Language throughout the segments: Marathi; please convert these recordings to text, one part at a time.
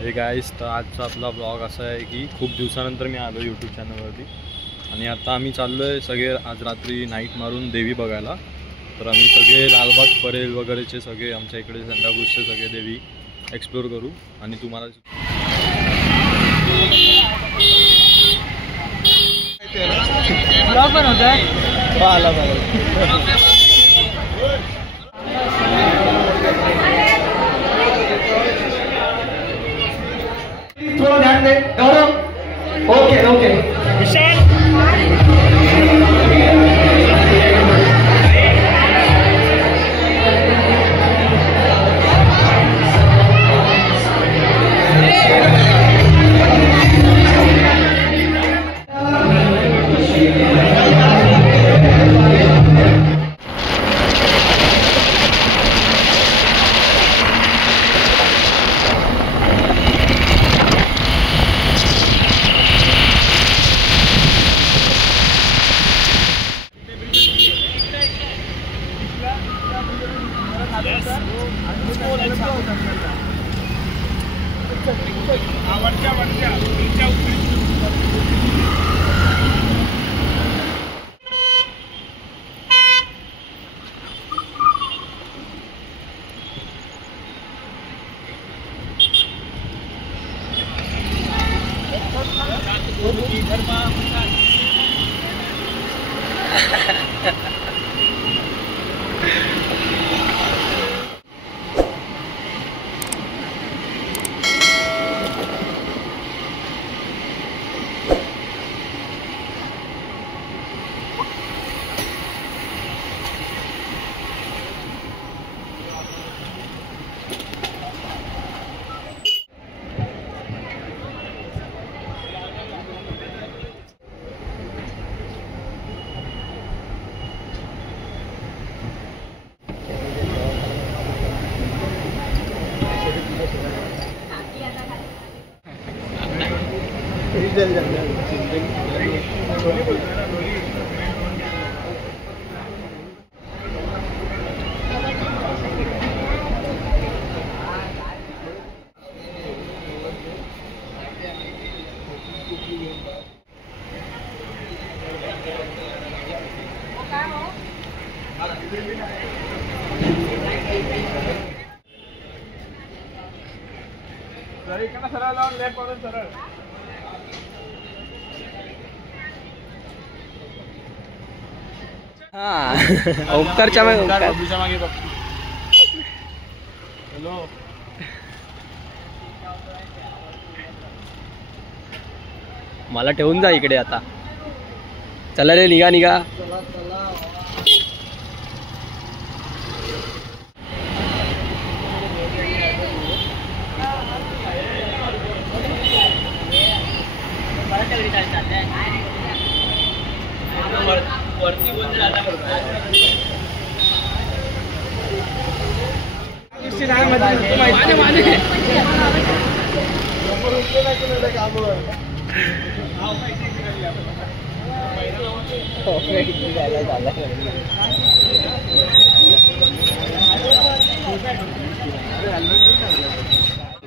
हे गाईस, तर आजचा आपला ब्लॉग असा आहे की खूप दिवसानंतर मी आलो यूट्यूब चॅनलवरती आणि आता आम्ही चाललो आहे सगळे आज रात्री नाईट मारून देवी बघायला. तर आम्ही सगळे लालबाग परेल वगैरेचे सगळे आमच्या इकडे संडाकृषचे सगळे देवी एक्सप्लोर करू आणि तुम्हाला ब्लॉग बनवतोय. थोड़ा ध्यान दे गौरव. ओके ओके विशाल. सरळ लावून लेफ्ट वरून सरळ. ओंकारच्या मागे हॅलो. मला ठेवून जा इकडे आता. चला रे, निघा निघा. वरती बोल जाता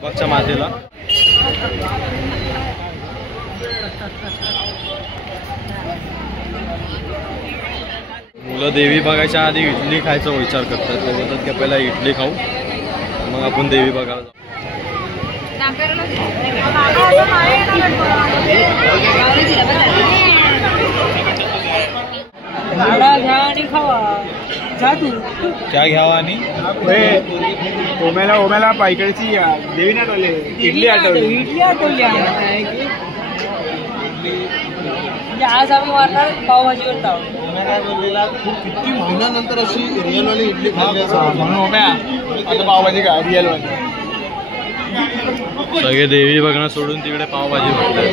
बघच्या मातेला मुलं देवी बघायच्या आधी इडली खायचा विचार करतात. ते बोलतात की पहिला इडली खाऊ मग आपण देवी बघायला जाऊ. क्या घ्यावा आणि ओम्याला पायकडची देवी नाही आठवली, इडली आठवली. आज आम्ही मारणार पावभाजी करतो. किती महिन्यानंतर अशी रिअलवाली इडली खाल्ली म्हणून ओम्या आता पावभाजी का रिअलवाली. सगळे देवी बघणं सोडून तिकडे पावभाजी बघतात.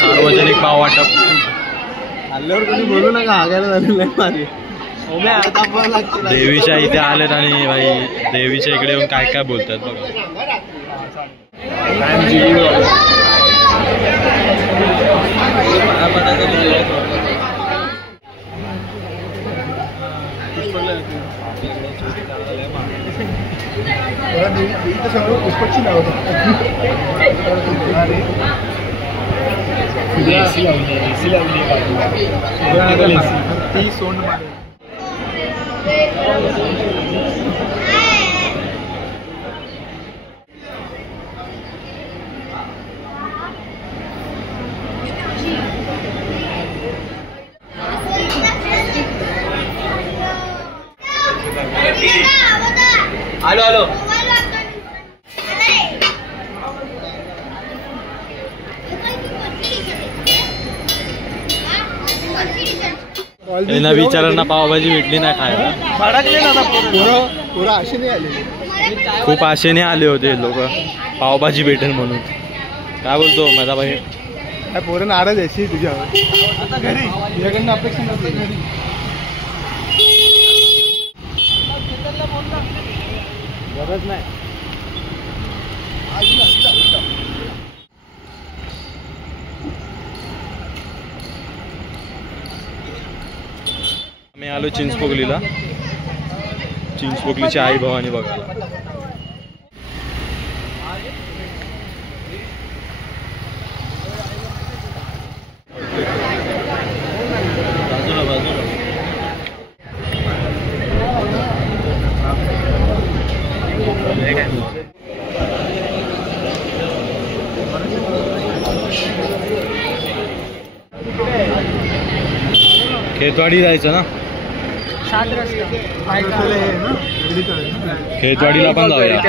सार्वजनिक पाव वाटप. आल्यावर कोणी बोलू नका, हागायला झालेलं आहे माझी. देवीच्या इथे आलेत आणि भाई देवीच्या इकडे येऊन काय काय बोलतात बघा. सगळं पुष्पची नाव ती सोंड मारे. आलो आलो. त्यांना विचारांना पावभाजी भेटली नाही खायला. भडकले ना पोरं अशी नाही आले. खूप आशेने आले होते लोक पावभाजी भेटेल म्हणून. काय बोलतो माझा भाई? काय पोरं नाराज आहे तुझ्यावर. आता घरी तुझ्याकडनं अपेक्षा नसते घरी. गरज नाही. आम्ही आलो चिंचपोकलीला. चिंचपोकलीची आई भवानी बघायला. बाजूला बाजूला खेतवाडी जायचं ना. खेतवाडीला पण जाऊया.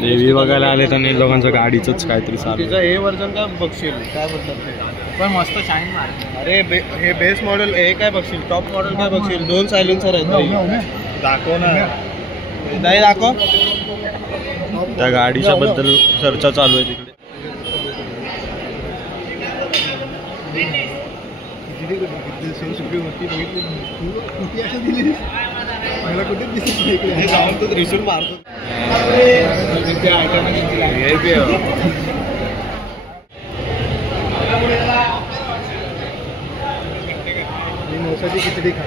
देवी बघायला आले तर लोकांचं गाडीच काहीतरी तिचं हे वर्जन काय बघशील काय बोलतात पण मस्त शाईन मार. अरे हे बेस मॉडेल हे काय बघशील टॉप मॉडेल काय बघशील. 2 सायलेन्सर आहेत. दाखव ना नाही दाखव. त्या गाडीच्या बद्दल चर्चा चालू आहे तिकडे. जाऊन तो रिसून मारतो. नवसाची खिचडी खा.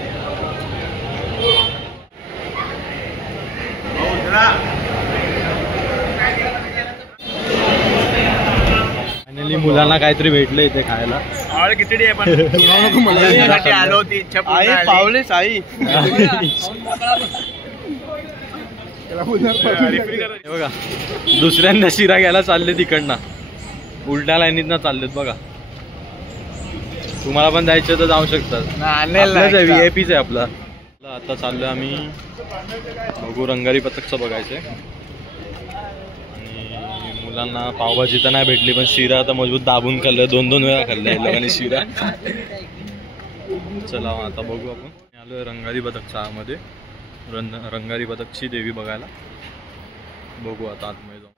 फायनली मुलांना काहीतरी भेटलं इथे खायला. खिचडी आहे पण आलो ती इच्छा पावलेच आई. हे बघा दुसऱ्यांदा शिरा घ्यायला चालले तिकडनं. उलट्या लाईनीतनं चाललेत बघा. तुम्हाला पण जायचं तर जाऊ शकतात. VIP आहे आपला. आता चाललोय आम्ही बघू रंगारी पथकचं बघायचंय. आणि मुलांना पावभाजी तर नाही भेटली पण शिरा तर मजबूत दाबून खाल्लं. 2-2 वेळा खाल्लं लोकांनी शिरा. चला आता बघू आपण. आलोय रंगारी पथकच्या आतमध्ये. रंगारी पथकची देवी बघायला. बघू आता आतमध्ये जाऊ.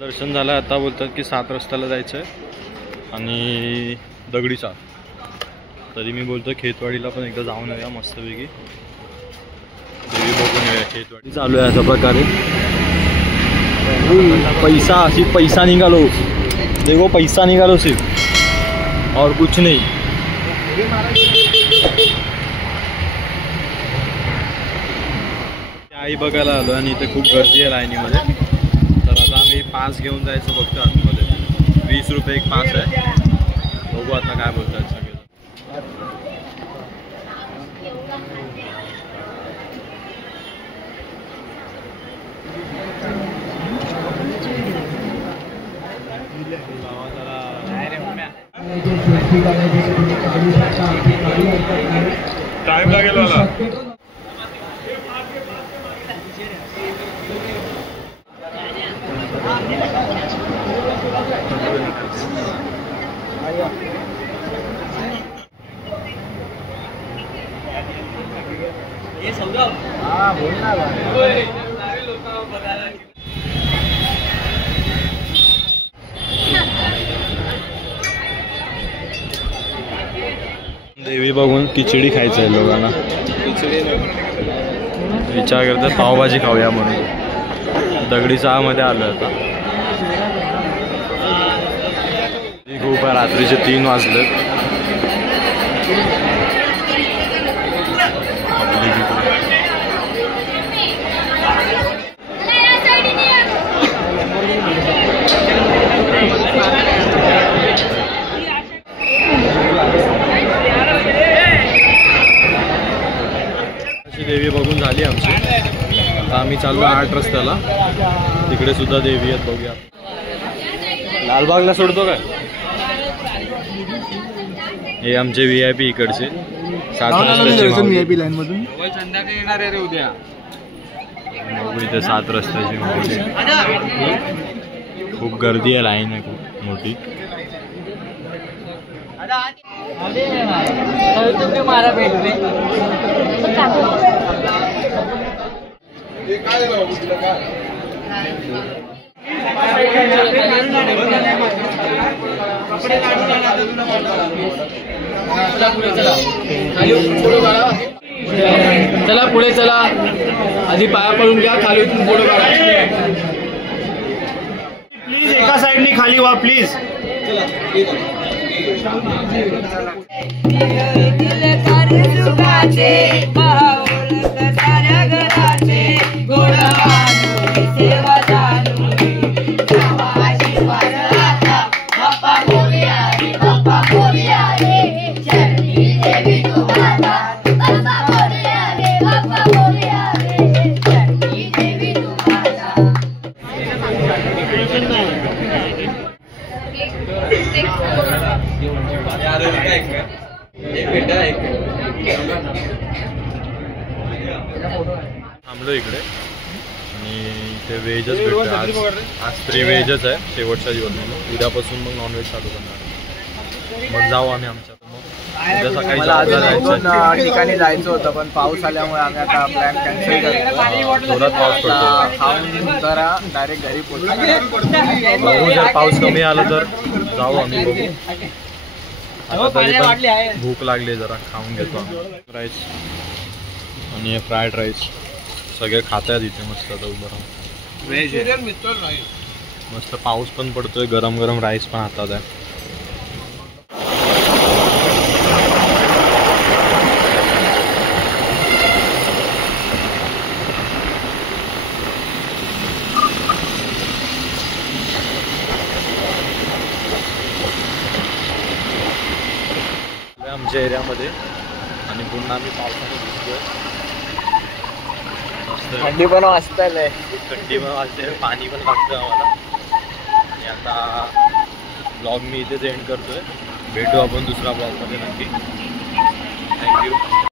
दर्शन झालं. आता बोलतात की 7 रस्त्याला जायचं आहे आणि दगडी चाल. तरी मी बोलतो खेतवाडीला पण एकदा जाऊन येऊया मस्तपैकी. देवी बघून येऊया. खेतवाडी चालू आहे अशा प्रकारे. पैसा सिर्फ पैसा निकालो. देखो पैसा निकालो सिर्फ और कुछ नहीं. आई बघायला आलो आणि इथे खूप गर्दी आहे लाईनीमध्ये. तर आता आम्ही पास घेऊन जायचं बघतो आतमध्ये. 20 रुपये एक पास आहे. बघू आता काय बोलतात सगळे. टाइम लागेल मला. देवी बघून खिचडी खायचं आहे लोकांना. विचार करतात पावभाजी खाऊया म्हणून. दगडी चहामध्ये आलो आता. खूप आहे, रात्रीचे 3 वाजलेत. देवी बघून झाली आमची. आता आम्ही चाललो 8 रस्त्याला. तिकडे सुद्धा देवी आहेत, बघूया. लालबागला सोडतो काय? हे आमचे VIP इकडचे 7 रस्त्याची VIP लाईन मधून संध्याकाळी येणार आहे रे उद्या. इथे 7 रस्त्याची माऊली. खूप गर्दी आहे, लाईन आहे खूप मोठी. मारा भेटले चला पुढे चला. आधी पाया पडून घ्या, खाली उतरून पुढे काढा. प्लीज एका साइडनी खाली व्हा प्लीज. थांबलो इकडे आणि इथे व्हेजच भेटतं. आज 3 व्हेजच आहे, शेवटचा दिवस म्हणून. उद्यापासून मग नॉनव्हेज चालू करणार. मग जाऊ आम्ही आमच्या. उद्या सकाळी अजून ठिकाणी जायचं होतं पण पाऊस आल्यामुळे आम्ही आता प्लॅन कॅन्सल करतो. जोरात पाऊस पडतो. खाऊन जरा डायरेक्ट घरी पोहोचतो. बघू, जर पाऊस कमी आला तर जाऊ आम्ही. बघू, आता तरी पण भूक लागली, जरा खाऊन घेतो. राईस आणि फ्राईड राईस सगळे खात आहेत इथे. मस्त आता उभं राहून. मस्त पाऊस पण पडतोय, गरम गरम राईस पण हातात आहे. आमच्या एरियामध्ये आणि पुन्हा आम्ही पावसाने भिजतोय. थंडी पण वाजताय. थंडी पण वाजते, पाणी पण लागतं आम्हाला. आणि आता ब्लॉग मी इथेच एंड करतोय. भेटू आपण दुसऱ्या ब्लॉगमध्ये नक्की. थँक्यू.